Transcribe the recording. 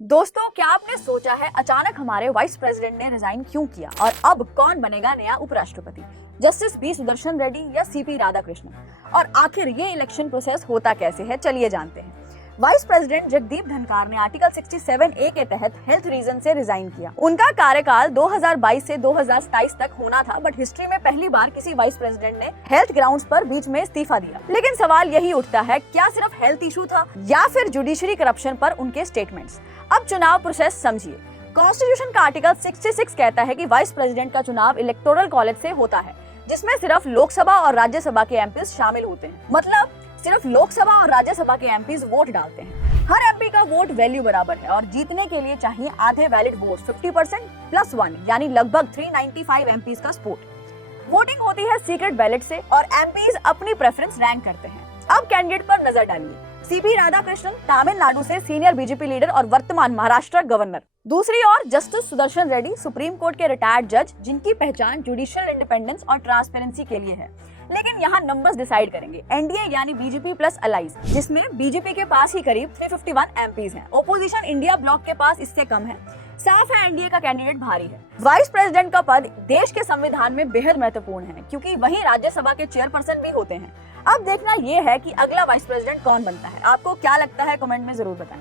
दोस्तों, क्या आपने सोचा है अचानक हमारे वाइस प्रेसिडेंट ने रिजाइन क्यों किया और अब कौन बनेगा नया उपराष्ट्रपति? जस्टिस बी सुदर्शन रेड्डी या सीपी राधाकृष्णन? और आखिर ये इलेक्शन प्रोसेस होता कैसे है, चलिए जानते हैं। वाइस प्रेसिडेंट जगदीप धनखड़ ने आर्टिकल 67A के तहत हेल्थ रीजन से रिजाइन किया। उनका कार्यकाल 2022 से 2027 तक होना था, बट हिस्ट्री में पहली बार किसी वाइस प्रेसिडेंट ने हेल्थ ग्राउंड्स पर बीच में इस्तीफा दिया। लेकिन सवाल यही उठता है, क्या सिर्फ हेल्थ इशू था या फिर जुडिशरी करप्शन पर उनके स्टेटमेंट्स? अब चुनाव प्रोसेस समझिए। कॉन्स्टिट्यूशन का आर्टिकल 66 कहता है कि वाइस प्रेसिडेंट का चुनाव इलेक्टोरल कॉलेज से होता है, जिसमें सिर्फ लोकसभा और राज्यसभा के एमपी शामिल होते हैं। मतलब सिर्फ लोकसभा और राज्यसभा के एमपी वोट डालते हैं। हर एमपी का वोट वैल्यू बराबर है और जीतने के लिए चाहिए आधे वैलिड वोट 50% प्लस 1 यानी लगभग 395 एमपी का सपोर्ट। वोटिंग होती है सीक्रेट बैलेट से और एमपी अपनी प्रेफरेंस रैंक करते हैं। अब कैंडिडेट पर नजर डालिए। सीपी राधाकृष्णन तमिलनाडु से सीनियर बीजेपी लीडर और वर्तमान महाराष्ट्र गवर्नर। दूसरी ओर justice Sudarshan Reddy, supreme court के रिटायर्ड जज, जिनकी पहचान जुडिशियल इंडिपेंडेंस और ट्रांसपेरेंसी के लिए है। लेकिन यहाँ नंबर्स डिसाइड करेंगे। एनडीए यानी बीजेपी प्लस अलाइज, जिसमें बीजेपी के पास ही करीब 351 एमपीज हैं। ओपोजिशन इंडिया ब्लॉक के पास इससे कम है। साफ है एनडीए का कैंडिडेट भारी है। वाइस प्रेसिडेंट का पद देश के संविधान में बेहद महत्वपूर्ण है, क्योंकि वही राज्यसभा के चेयरपर्सन भी होते हैं। अब देखना यह है कि अगला वाइस प्रेसिडेंट कौन बनता है। आपको क्या लगता है, कमेंट में जरूर बताएं।